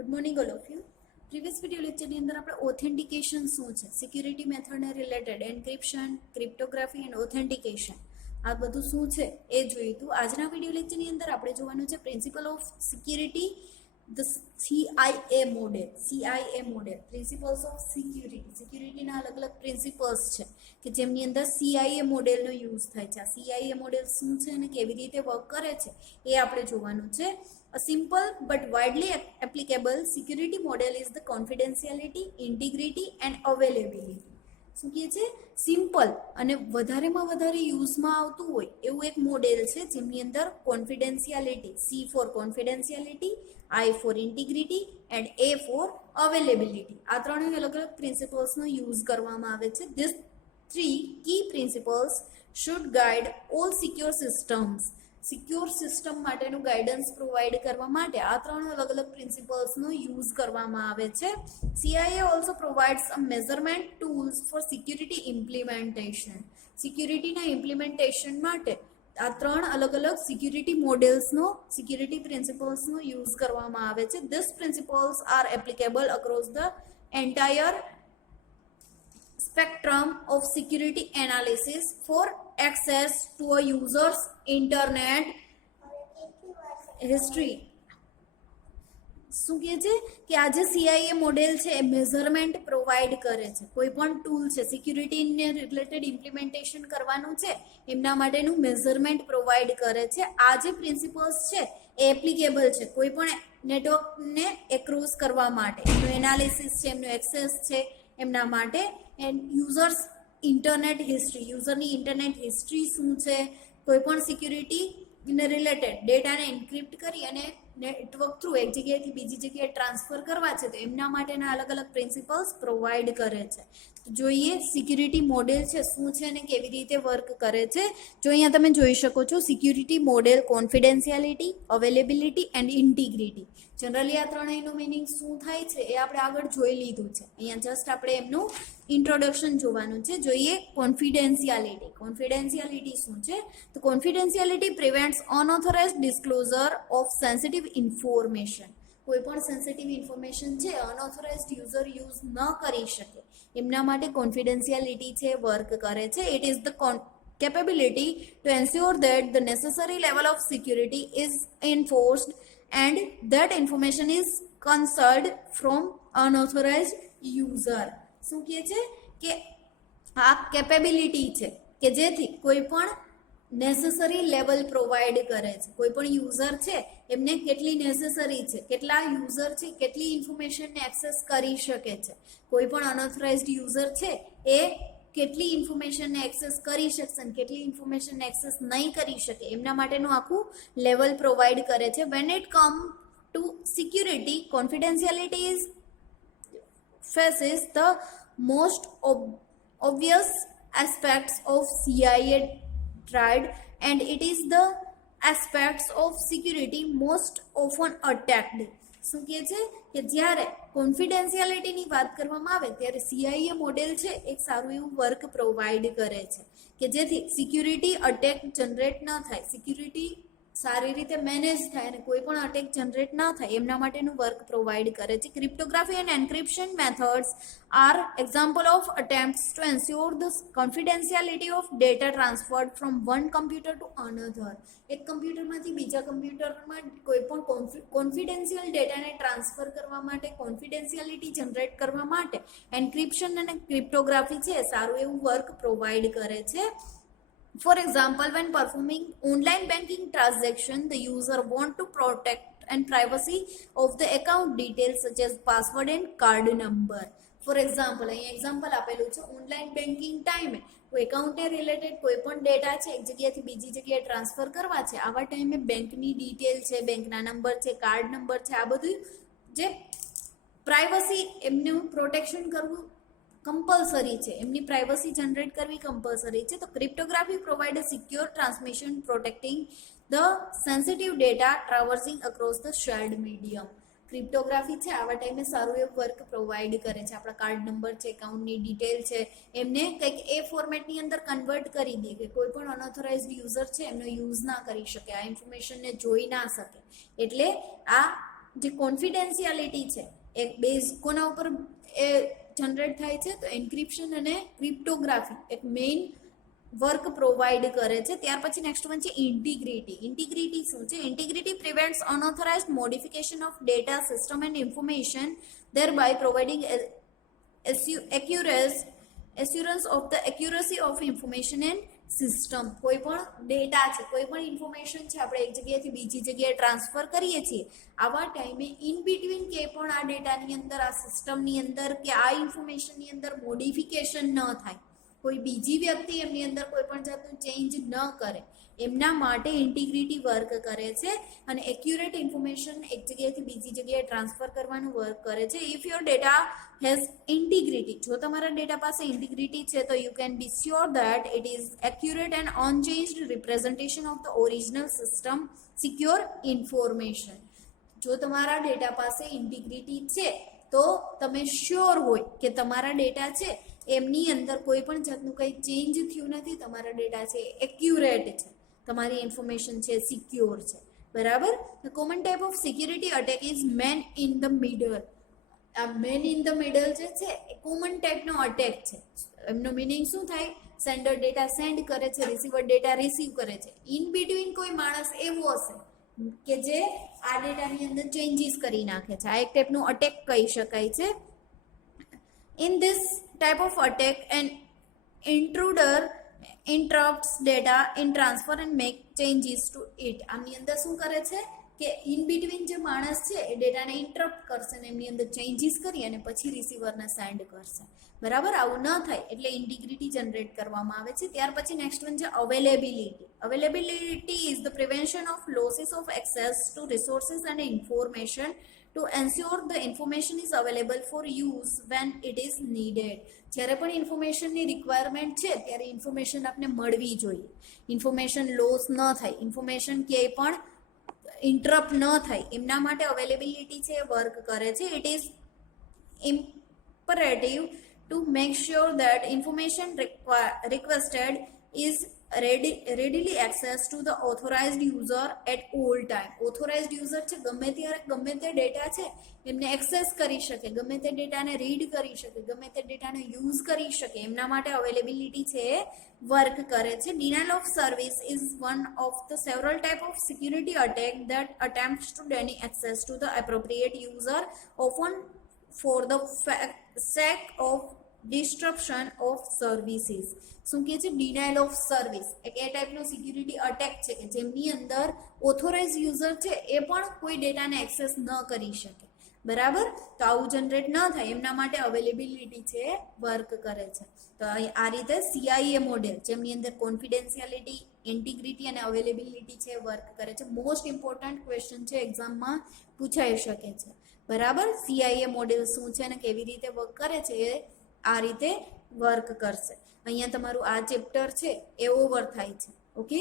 Good morning all of you. Previous video લેક્ચરની અંદર આપણે ઓથેન્ટિકેશન શું છે, સિક્યુરિટી મેથડને related, encryption, cryptography and authentication આ બધું શું છે એ જોયું હતું. આજના વિડીયો લેક્ચરની અંદર આપણે જોવાનું છે principle of security, the CIA model, principles of સિક્યુરિટીના અલગ અલગ પ્રિન્સિપલ્સ છે કે જેમની અંદર CIA મોડેલનો યુઝ થાય છે. આ CIA મોડેલ શું છે અને કેવી રીતે વર્ક કરે છે એ આપણે જોવાનું છે. A simple but widely applicable security model is the confidentiality, integrity and availability. શું કહે છે? સિમ્પલ અને વધારેમાં વધારે યુઝમાં આવતું હોય એવું એક મોડેલ છે જેમની અંદર confidentiality, C for confidentiality, I for integrity and A for availability, આ ત્રણેય અલગ અલગ પ્રિન્સિપલ્સનો યુઝ કરવામાં આવે છે. These three key principles should guide all secure systems. Secure system માટેનું ગાઈડન્સ પ્રોવાઈડ કરવા માટે આ ત્રણ અલગ અલગ પ્રિન્સિપલ્સનો યુઝ કરવામાં આવે છે. CIA also provides a measurement tools for security implementation. સિક્યુરિટીના ઇમ્પ્લિમેન્ટેશન માટે આ ત્રણ અલગ અલગ સિક્યુરિટી મોડેલ્સનો, સિક્યુરિટી પ્રિન્સિપલ્સનો યુઝ કરવામાં આવે છે. This principles are applicable across the entire spectrum of security analysis for access to a user's internet history. શું કહે છે કે આ જે CIA મોડેલ છે એ મેઝરમેન્ટ પ્રોવાઈડ કરે છે. કોઈ પણ ટૂલ છે સિક્યુરિટીને રિલેટેડ ઇમ્પ્લિમેન્ટેશન કરવાનું છે એમના માટેનું મેઝરમેન્ટ પ્રોવાઈડ કરે છે. આ જે પ્રિન્સિપલ્સ છે એ એપ્લિકેબલ છે કોઈ પણ નેટવર્કને એક્રોસ કરવા માટે. એમનું એનાલિસિસ છે, એમનું એક્સેસ છે એમના માટે. એન્ડ યુઝર્સ ઇન્ટરનેટ હિસ્ટ્રી, યુઝરની ઇન્ટરનેટ હિસ્ટ્રી શું છે, કોઈ પણ સિક્યુરિટીને રિલેટેડ ડેટાને એન્ક્રિપ્ટ કરી અને નેટવર્ક થ્રુ એક જગ્યાએથી બીજી જગ્યાએ ટ્રાન્સફર કરવા છે તો એમના માટેના અલગ અલગ પ્રિન્સિપલ્સ પ્રોવાઈડ કરે છે. જોઈએ સિક્યુરિટી મોડેલ છે શું છે અને કેવી રીતે વર્ક કરે છે. જો અહીંયા તમે જોઈ શકો છો security model, confidentiality, availability and integrity. Generally આ ત્રણેયનું મિનિંગ શું થાય છે એ આપણે આગળ જોઈ લીધું છે. અહીંયા જસ્ટ આપણે એમનું ઇન્ટ્રોડક્શન જોવાનું છે. જોઈએ કોન્ફિડેન્શિયાલિટી. કોન્ફિડેન્શિયાલિટી શું છે? તો confidentiality prevents unauthorised disclosure of sensitive information. કોઈ પણ સેન્સિટિવ ઇન્ફોર્મેશન છે અનઓથોરાઇઝ્ડ યુઝર યુઝ ન કરી શકે એમના માટે કોન્ફિડેન્શિયાલિટી છે વર્ક કરે છે. It is the capability to ensure that the necessary level of security is enforced and that information is concealed from unauthorized user. શું કહે છે કે આ કેપેબિલિટી છે કે જેથી કોઈ પણ નેસેસરી લેવલ પ્રોવાઈડ કરે છે. કોઈ પણ યુઝર છે એમને કેટલી નેસેસરી છે, કેટલા યુઝર છે કેટલી ઇન્ફોર્મેશનને એક્સેસ કરી શકે છે, કોઈ પણ અનઓથોરાઇઝ્ડ યુઝર છે એ કેટલી ઇન્ફોર્મેશનને એક્સેસ કરી શકશે અને કેટલી ઇન્ફોર્મેશનને એક્સેસ નહીં કરી શકે એમના માટેનું આખું લેવલ પ્રોવાઈડ કરે છે. When it come to security, confidentiality is faces the most obvious aspects of CIA tried and it is the aspects of security most often attacked. શું કહે છે કે જ્યારે કોન્ફિડેન્શિયાલિટીની વાત કરવામાં આવે ત્યારે CIA મોડેલ છે એક સારું એવું વર્ક પ્રોવાઈડ કરે છે કે જેથી સિક્યુરિટી અટેક જનરેટ ન થાય, સિક્યુરિટી સારી રીતે મેનેજ થાય અને કોઈ પણ અટેક જનરેટ ના થાય એમના માટેનું વર્ક પ્રોવાઈડ કરે છે. Cryptography and encryption methods are example of attempts to ensure the confidentiality of data transferred from one computer to another. એક કમ્પ્યુટરમાંથી બીજા કમ્પ્યુટરમાં કોઈ પણ કોન્ફિડેન્શિયલ ડેટાને ટ્રાન્સફર કરવા માટે, કોન્ફિડેન્શિયાલિટી જનરેટ કરવા માટે એન્ક્રિપ્શન અને ક્રિપ્ટોગ્રાફી છે સારું એવું વર્ક પ્રોવાઈડ કરે છે. For example, when performing online banking transaction, the user want to protect and privacy of the account details such as password and card number. For example, અહીં example આપેલું છે online banking ટાઈમે કોઈ એકાઉન્ટને related કોઈ પણ data છે એક જગ્યાએથી બીજી જગ્યાએ ટ્રાન્સફર કરવા છે આવા ટાઈમે બેંકની ડિટેલ છે, બેંકના નંબર છે, કાર્ડ નંબર છે, આ બધું જે પ્રાઇવસી એમનું પ્રોટેક્શન કરવું કમ્પલસરી છે, એમની પ્રાઇવસી જનરેટ કરવી કમ્પલસરી છે. તો cryptography provide a secure transmission protecting the sensitive data traversing across the shared medium. Cryptography છે આવા ટાઈમે સારું એવું વર્ક પ્રોવાઈડ કરે છે. આપણા કાર્ડ નંબર છે, એકાઉન્ટની ડિટેલ છે એમને કંઈક એ ફોર્મેટની અંદર કન્વર્ટ કરી દે કે કોઈ પણ અનઓથોરાઇઝ્ડ યુઝર છે એમનો યુઝ ના કરી શકે, આ ઇન્ફોર્મેશનને જોઈ ના શકે. એટલે આ જે કોન્ફિડેન્શિયાલિટી છે એ બેઝ કોના ઉપર એ જનરેટ થાય છે, તો એન્ક્રિપ્શન અને ક્રિપ્ટોગ્રાફી એક મેઇન વર્ક પ્રોવાઈડ કરે છે. ત્યાર પછી નેક્સ્ટ વન છે ઇન્ટિગ્રિટી. ઇન્ટિગ્રિટી શું છે? Integrity prevents unauthorised modification of data, system and information, thereby providing assurance of the accuracy of information and system. કોઈ પણ ડેટા છે, કોઈ પણ ઇન્ફોર્મેશન છે, આપણે એક જગ્યાએથી બીજી જગ્યાએ ટ્રાન્સફર કરીએ છીએ, આવા ટાઈમે ઇન બિટવીન કે પણ આ ડેટાની અંદર, આ સિસ્ટમની અંદર કે આ ઇન્ફોર્મેશનની અંદર મોડિફિકેશન ન થાય, કોઈ બીજી વ્યક્તિ એમની અંદર કોઈ પણ જાતનું ચેન્જ ન કરે, એમના માટે ઇન્ટિગ્રિટી વર્ક કરે છે અને એક્યુરેટ ઇન્ફોર્મેશન એક જગ્યાએથી બીજી જગ્યાએ ટ્રાન્સફર કરવાનું વર્ક કરે છે. If your data has integrity, જો તમારા ડેટા પાસે ઇન્ટિગ્રિટી છે તો you can be sure that it is accurate and unchanged representation of the original system secure information. જો તમારા ડેટા પાસે ઇન્ટિગ્રિટી છે તો તમે શ્યોર હોય કે તમારા ડેટા છે એમની અંદર કોઈ પણ જાતનું કંઈ ચેન્જ થયું નથી, તમારા ડેટા છે એક્યુરેટ છે, તમારી ઇન્ફોર્મેશન છે સિક્યોર છે. બરાબર. The common type of security attack is man in the middle. આ મેન ઇન ધ મિડલ જે છે એ કોમન ટાઈપનો અટેક છે. એમનો મિનિંગ શું થાય? સેન્ડર ડેટા સેન્ડ કરે છે, રિસીવર ડેટા રિસીવ કરે છે. ઇન બિટવીન કોઈ માણસ એવો હશે કે જે આ ડેટાની અંદર ચેન્જીસ કરી નાખે છે. આ એક ટાઈપનું અટેક કહી શકાય છે. In this type of attack, an intruder interrupts data in transfer and make changes to it. આની અંદર શું કરે છે કે ઇન બિટવીન જે માણસ છે એ ડેટાને ઇન્ટરપ્ટ કરશે ને એમની અંદર ચેન્જીસ કરી અને પછી રિસીવરને સેન્ડ કરશે. બરાબર. આવું ન થાય એટલે ઇન્ટિગ્રિટી જનરેટ કરવામાં આવે છે. ત્યાર પછી નેક્સ્ટ વન છે availability. Availability is the prevention of losses of access two resources and information to ensure the information is available for use when it is needed. જ્યારે પણ ઇન્ફોર્મેશનની રિક્વાયરમેન્ટ છે ત્યારે ઇન્ફોર્મેશન આપને મળવી જોઈએ, ઇન્ફોર્મેશન લોસ ન થાય, ઇન્ફોર્મેશન ક્યાંય પણ ઇન્ટરપ્ટ ન થાય, એમના માટે અવેલેબિલિટી છે વર્ક કરે છે. It is imperative to make sure that information requested is readily access to the authorized user at all time. authorized user છે ગમે ત્યારે ગમે તે ડેટા છે એમને એક્સેસ કરી શકે, ગમે તે ડેટાને રીડ કરી શકે, ગમે તે ડેટાને યુઝ કરી શકે, એમના માટે અવેલેબિલિટી છે વર્ક કરે છે. denial of service is one of the several type of security attack that attempts to deny access to the appropriate user, often for the sake of disruption of services. શું કહે છે? Denial of service એક એ ટાઈપનો security attack છે કે જેમની અંદર authorise user છે એ પણ કોઈ ડેટાને એક્સેસ ન કરી શકે. બરાબર. તો આવું જનરેટ ન થાય એમના માટે અવેલેબિલિટી છે વર્ક કરે છે. તો આ રીતે CIA મોડેલ જેમની અંદર કોન્ફિડેન્શિયાલિટી, ઇન્ટિગ્રિટી અને અવેલેબિલિટી છે વર્ક કરે છે. મોસ્ટ ઇમ્પોર્ટન્ટ ક્વેશ્ચન છે, એક્ઝામમાં પૂછાઈ શકે છે. બરાબર. CIA મોડેલ શું છે અને કેવી રીતે વર્ક કરે છે એ આ રીતે વર્ક કરશે. અહીંયા તમારું આ ચેપ્ટર છે એ ઓવર થાય છે. ઓકે.